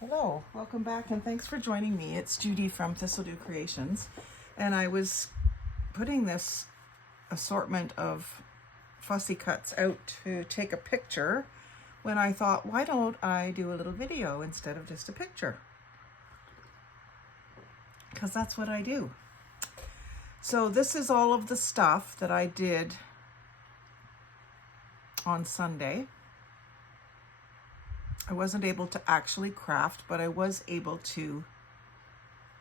Hello, welcome back and thanks for joining me. It's Judy from Thistledew Creations, and I was putting this assortment of fussy cuts out to take a picture when I thought, why don't I do a little video instead of just a picture? Because that's what I do. So this is all of the stuff that I did on Sunday. I wasn't able to actually craft, but I was able to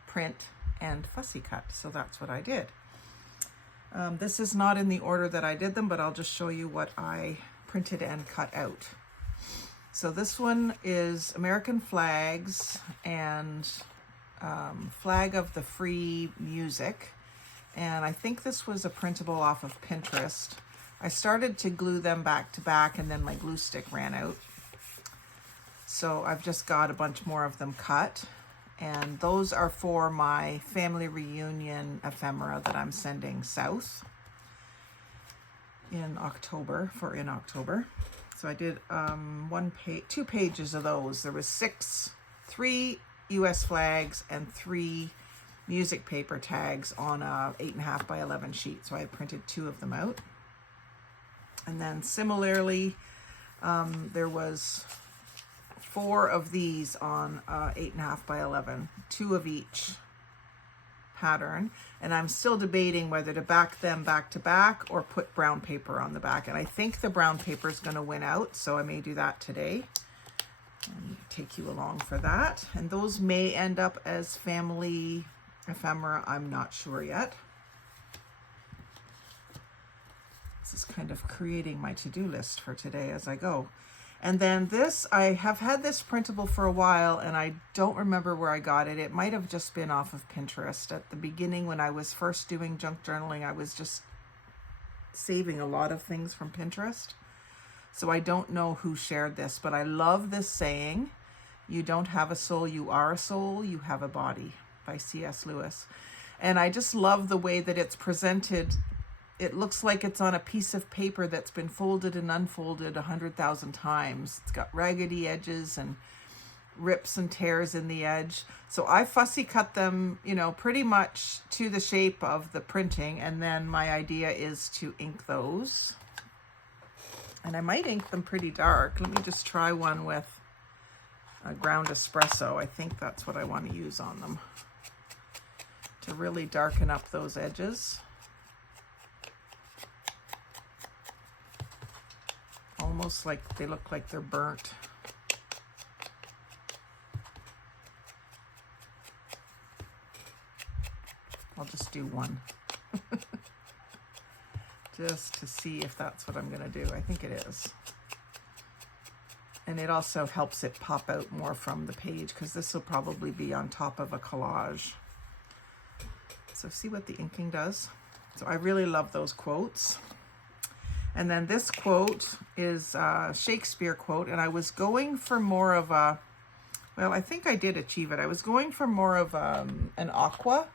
print and fussy cut. So that's what I did. This is not in the order that I did them, but I'll just show you what I printed and cut out. So this one is American flags and flag of the free music. And I think this was a printable off of Pinterest. I started to glue them back to back and then my glue stick ran out. So I've just got a bunch more of them cut, and those are for my family reunion ephemera that I'm sending south in October, So I did 2 pages of those. There was 3 US flags and 3 music paper tags on a 8.5 by 11 sheet. So I printed 2 of them out. And then similarly, there was 4 of these on 8.5 by 11, 2 of each pattern. And I'm still debating whether to back them back to back or put brown paper on the back. And I think the brown paper is going to win out, so I may do that today and take you along for that. And those may end up as family ephemera. I'm not sure yet. This is kind of creating my to-do list for today as I go. And then this, I have had this printable for a while and I don't remember where I got it. It might have just been off of Pinterest. At the beginning when I was first doing junk journaling, I was just saving a lot of things from Pinterest. So I don't know who shared this, but I love this saying, "You don't have a soul, you are a soul, you have a body," by C.S. Lewis. And I just love the way that it's presented. It looks like it's on a piece of paper that's been folded and unfolded 100,000 times. It's got raggedy edges and rips and tears in the edge. So I fussy cut them, pretty much to the shape of the printing. And then my idea is to ink those. And I might ink them pretty dark. Let me just try one with a ground espresso. I think that's what I want to use on them to really darken up those edges. Almost like they look like they're burnt. I'll just do one. Just to see if that's what I'm going to do. I think it is. And it also helps it pop out more from the page because this will probably be on top of a collage. So see what the inking does. So I really love those quotes. And then this quote is a Shakespeare quote, and I was going for more of a, well, I think I did achieve it. I was going for more of an aqua,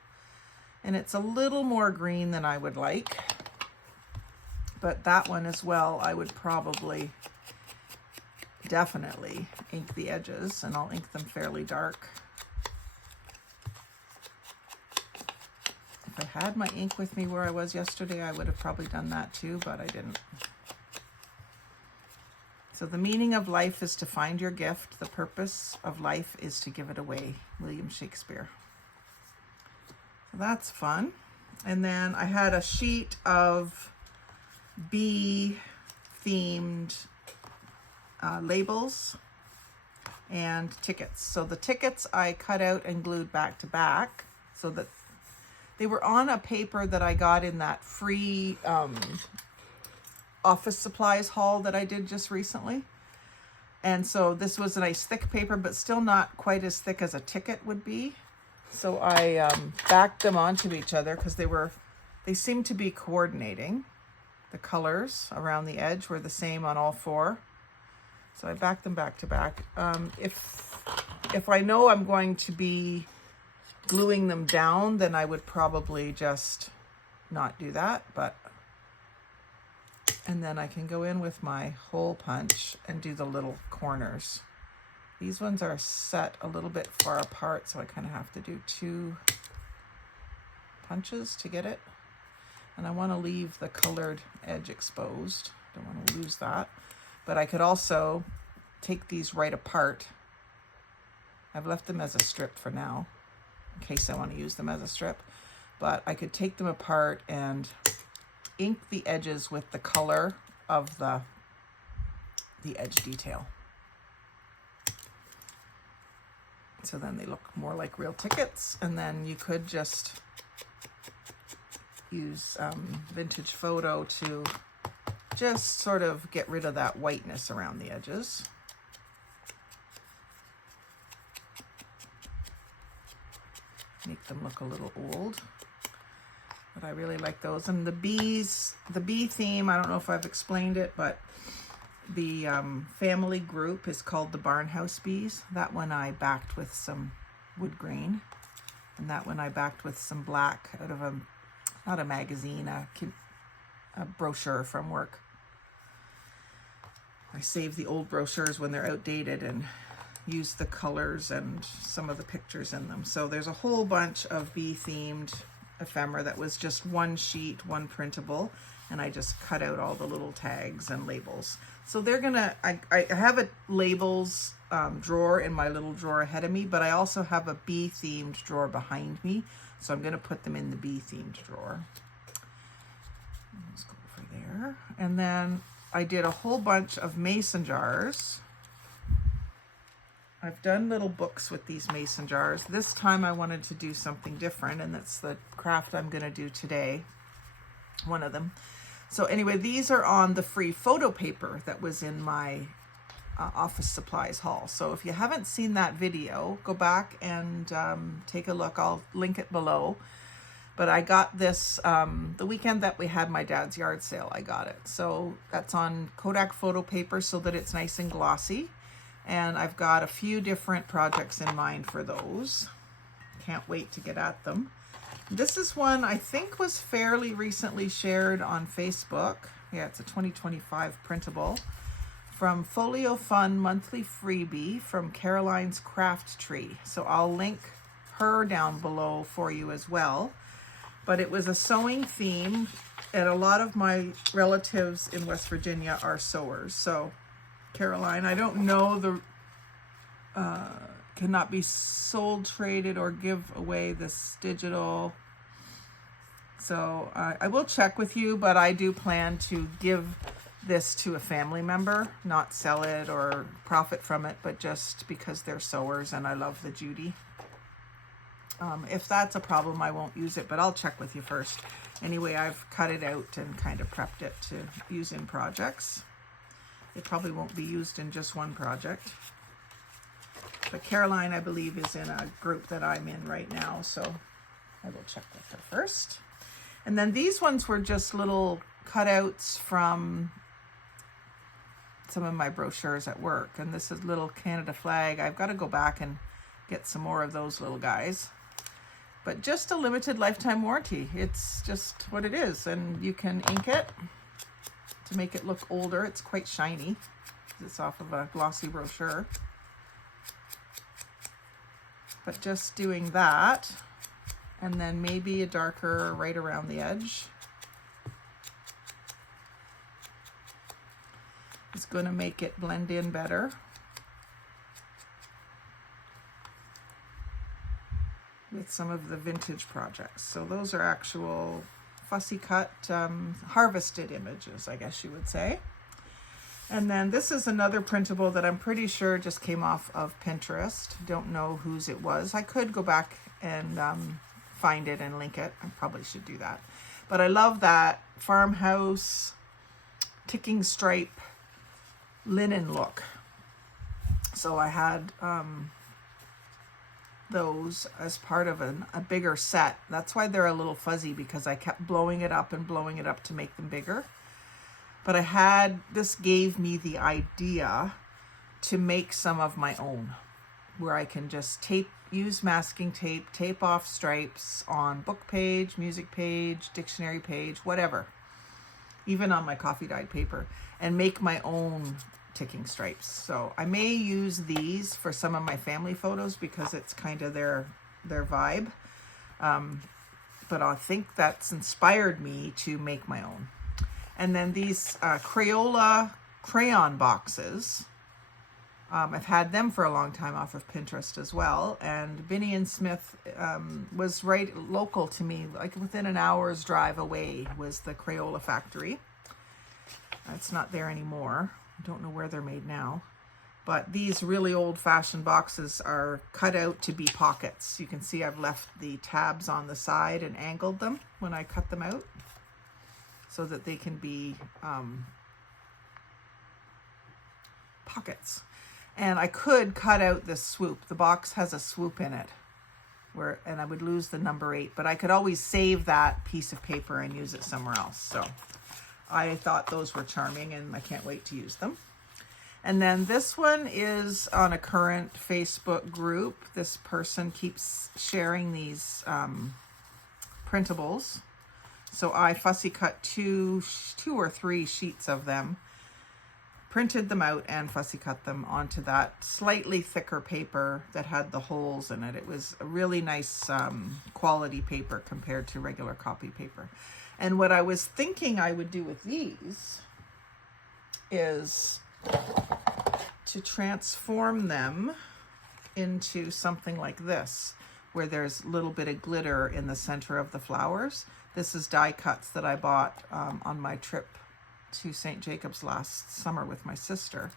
and it's a little more green than I would like. But that one as well, I would probably definitely ink the edges, and I'll ink them fairly dark. If I had my ink with me where I was yesterday, I would have probably done that too, but I didn't. So the meaning of life is to find your gift. The purpose of life is to give it away. William Shakespeare. So that's fun. And then I had a sheet of bee themed labels and tickets. So the tickets I cut out and glued back to back so that they were on a paper that I got in that free office supplies haul that I did just recently. And so this was a nice thick paper, but still not quite as thick as a ticket would be. So I backed them onto each other because they seemed to be coordinating. The colors around the edge were the same on all 4. So I backed them back to back. If I know I'm going to be gluing them down, then I would probably just not do that, and then I can go in with my hole punch and do the little corners. These ones are set a little bit far apart, so I kind of have to do 2 punches to get it. And I want to leave the colored edge exposed. Don't want to lose that. But I could also take these right apart. I've left them as a strip for now, in case I want to use them as a strip. But I could take them apart and ink the edges with the color of the edge detail. So then they look more like real tickets. And then you could just use vintage photo to just sort of get rid of that whiteness around the edges. Make them look a little old. But I really like those. And the bees, the bee theme, I don't know if I've explained it, but the family group is called the Barnhouse Bees. That one I backed with some wood grain. And that one I backed with some black out of a, not a magazine, a brochure from work. I save the old brochures when they're outdated and use the colors and some of the pictures in them. So there's a whole bunch of bee themed ephemera that was just one sheet, one printable, and I just cut out all the little tags and labels. So they're gonna, I have a labels drawer in my little drawer ahead of me, but I also have a bee themed drawer behind me. So I'm gonna put them in the bee themed drawer. Let's go over there. And then I did a whole bunch of mason jars. I've done little books with these mason jars. This time I wanted to do something different, and that's the craft I'm gonna do today, one of them. So anyway, these are on the free photo paper that was in my office supplies haul. So if you haven't seen that video, go back and take a look. I'll link it below. But I got this the weekend that we had my dad's yard sale, I got it. So that's on Kodak photo paper so that it's nice and glossy. And I've got a few different projects in mind for those. Can't wait to get at them. This is one I think was fairly recently shared on Facebook. Yeah, it's a 2025 printable from Folio Fun monthly freebie from Caroline's Craft Tree. So I'll link her down below for you as well. But it was a sewing theme, and a lot of my relatives in West Virginia are sewers. So Caroline, I don't know, the cannot be sold, traded, or give away this digital. So I will check with you, but I do plan to give this to a family member, not sell it or profit from it, but just because they're sewers and I love the Judy. If that's a problem, I won't use it, but I'll check with you first. Anyway, I've cut it out and kind of prepped it to use in projects. It probably won't be used in just one project. But Caroline, I believe, is in a group that I'm in right now, so I will check with her first. And then these ones were just little cutouts from some of my brochures at work. And this is little Canada flag. I've got to go back and get some more of those little guys. But just a limited lifetime warranty. It's just what it is. And you can ink it to make it look older. It's quite shiny. It's off of a glossy brochure. But just doing that, and then maybe a darker right around the edge, is going to make it blend in better. With some of the vintage projects. So those are actual fussy cut, harvested images, I guess you would say. And then this is another printable that I'm pretty sure just came off of Pinterest. Don't know whose it was. I could go back and find it and link it. I probably should do that. But I love that farmhouse ticking stripe linen look. So I had those as part of a bigger set. That's why they're a little fuzzy, because I kept blowing it up and blowing it up to make them bigger. But this gave me the idea to make some of my own, where I can just use masking tape, tape off stripes on book page, music page, dictionary page, whatever, even on my coffee dyed paper, and make my own ticking stripes. So I may use these for some of my family photos because it's kind of their vibe. But I think that's inspired me to make my own. And then these Crayola crayon boxes. I've had them for a long time off of Pinterest as well. And Binnie and Smith was right local to me, like within an hour's drive away was the Crayola factory. It's not there anymore. I don't know where they're made now. But these really old-fashioned boxes are cut out to be pockets. You can see I've left the tabs on the side and angled them when I cut them out so that they can be pockets. And I could cut out this swoop. The box has a swoop in it, and I would lose the number 8, but I could always save that piece of paper and use it somewhere else. So I thought those were charming, and I can't wait to use them. And then this one is on a current Facebook group. This person keeps sharing these printables. So I fussy cut two or three sheets of them, printed them out and fussy cut them onto that slightly thicker paper that had the holes in it. It was a really nice quality paper compared to regular copy paper. And what I was thinking I would do with these is to transform them into something like this, where there's a little bit of glitter in the center of the flowers. This is die cuts that I bought on my trip to St. Jacobs last summer with my sister.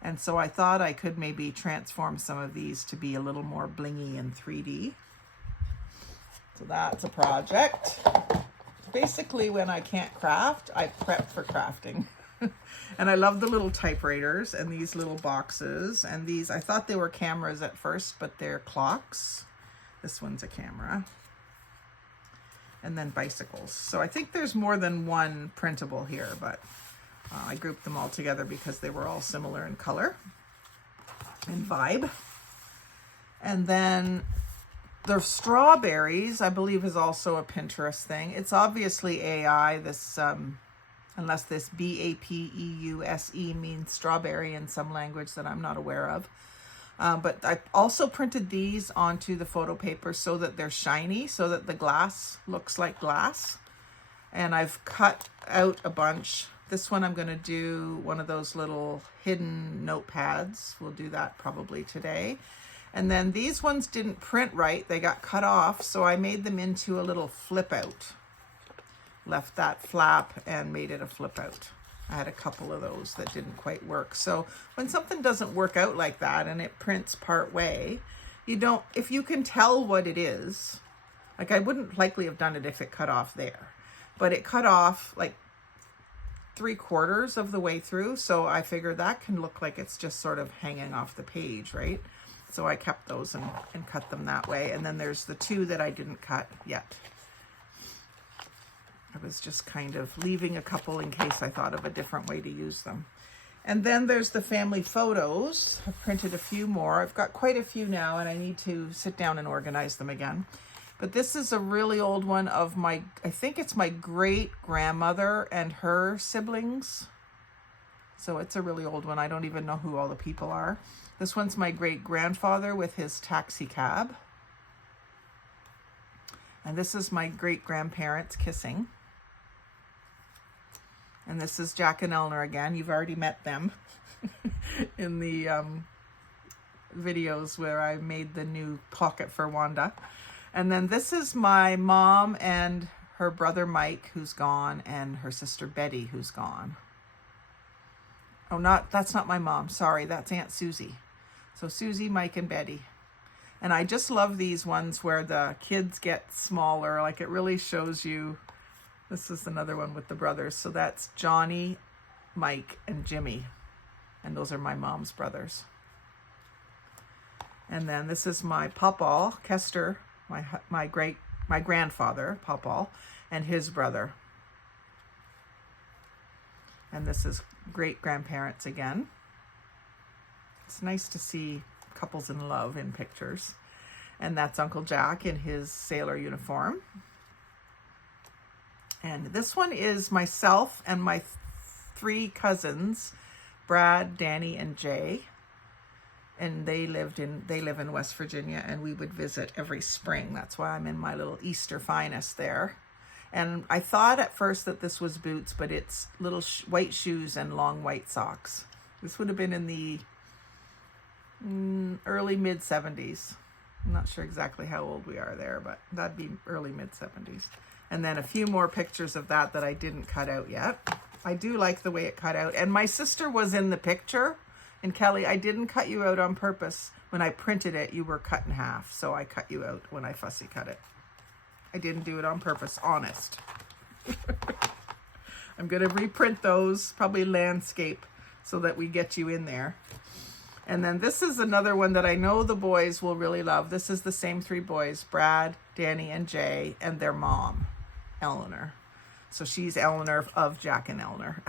And so I thought I could maybe transform some of these to be a little more blingy and 3D. So that's a project. Basically, when I can't craft, I prep for crafting. And I love the little typewriters and these little boxes. And these, I thought they were cameras at first, but they're clocks. This one's a camera. And then bicycles. So I think there's more than one printable here, but I grouped them all together because they were all similar in color and vibe. And then the strawberries, I believe, is also a Pinterest thing. It's obviously AI, this unless this B-A-P-E-U-S-E means strawberry in some language that I'm not aware of. But I also printed these onto the photo paper so that they're shiny, so that the glass looks like glass. And I've cut out a bunch. This one I'm going to do one of those little hidden notepads. We'll do that probably today. And then these ones didn't print right. They got cut off, so I made them into a little flip out. Left that flap and made it a flip out. I had a couple of those that didn't quite work. So when something doesn't work out like that and it prints part way, if you can tell what it is, like I wouldn't likely have done it if it cut off there, but it cut off like 3/4 of the way through. So I figured that can look like it's just sort of hanging off the page, right? So I kept those and cut them that way. And then there's the 2 that I didn't cut yet. I was just kind of leaving a couple in case I thought of a different way to use them. And then there's the family photos. I've printed a few more. I've got quite a few now, and I need to sit down and organize them again. But this is a really old one of I think it's my great-grandmother and her siblings. So it's a really old one. I don't even know who all the people are. This one's my great-grandfather with his taxi cab. And this is my great-grandparents kissing. And this is Jack and Eleanor again. You've already met them in the videos where I made the new pocket for Wanda. And then this is my mom and her brother Mike, who's gone, and her sister Betty, who's gone. Oh, that's not my mom. Sorry, that's Aunt Susie. So Susie, Mike, and Betty. And I just love these ones where the kids get smaller. Like it really shows you. This is another one with the brothers. So that's Johnny, Mike, and Jimmy. And those are my mom's brothers. And then this is my pawpaw, Kester, my grandfather, pawpaw, and his brother. And this is great-grandparents again. It's nice to see couples in love in pictures. And that's Uncle Jack in his sailor uniform. And this one is myself and my 3 cousins Brad, Danny, and Jay. And they live in West Virginia, and we would visit every spring. That's why I'm in my little Easter finest there. And I thought at first that this was boots, but it's little white shoes and long white socks. This would have been in the early mid-70s. I'm not sure exactly how old we are there, but that'd be early mid-70s. And then a few more pictures of that I didn't cut out yet. I do like the way it cut out. And my sister was in the picture. And Kelly, I didn't cut you out on purpose. When I printed it, you were cut in half. So I cut you out when I fussy cut it. I didn't do it on purpose, honest. I'm going to reprint those, probably landscape, so that we get you in there. And then this is another one that I know the boys will really love. This is the same three boys, Brad, Danny, and Jay, and their mom, Eleanor. So she's Eleanor of Jack and Eleanor.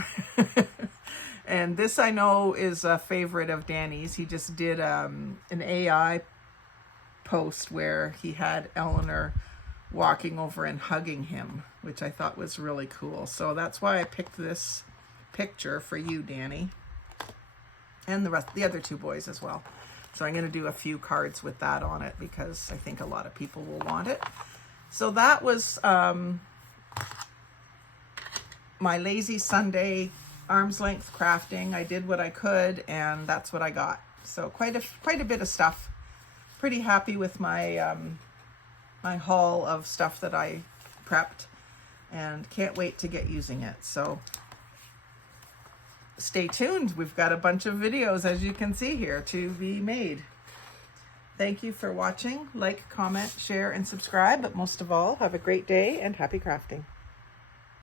And this I know is a favorite of Danny's. He just did an AI post where he had Eleanor walking over and hugging him, which I thought was really cool. So that's why I picked this picture for you, Danny, and the other two boys as well. So I'm going to do a few cards with that on it because I think a lot of people will want it. So that was my lazy Sunday arm's length crafting. I did what I could, and that's what I got. So quite a bit of stuff. Pretty happy with my my haul of stuff that I prepped, and can't wait to get using it. So stay tuned. We've got a bunch of videos, as you can see here, to be made. Thank you for watching. Like, comment, share, and subscribe. But most of all, have a great day and happy crafting.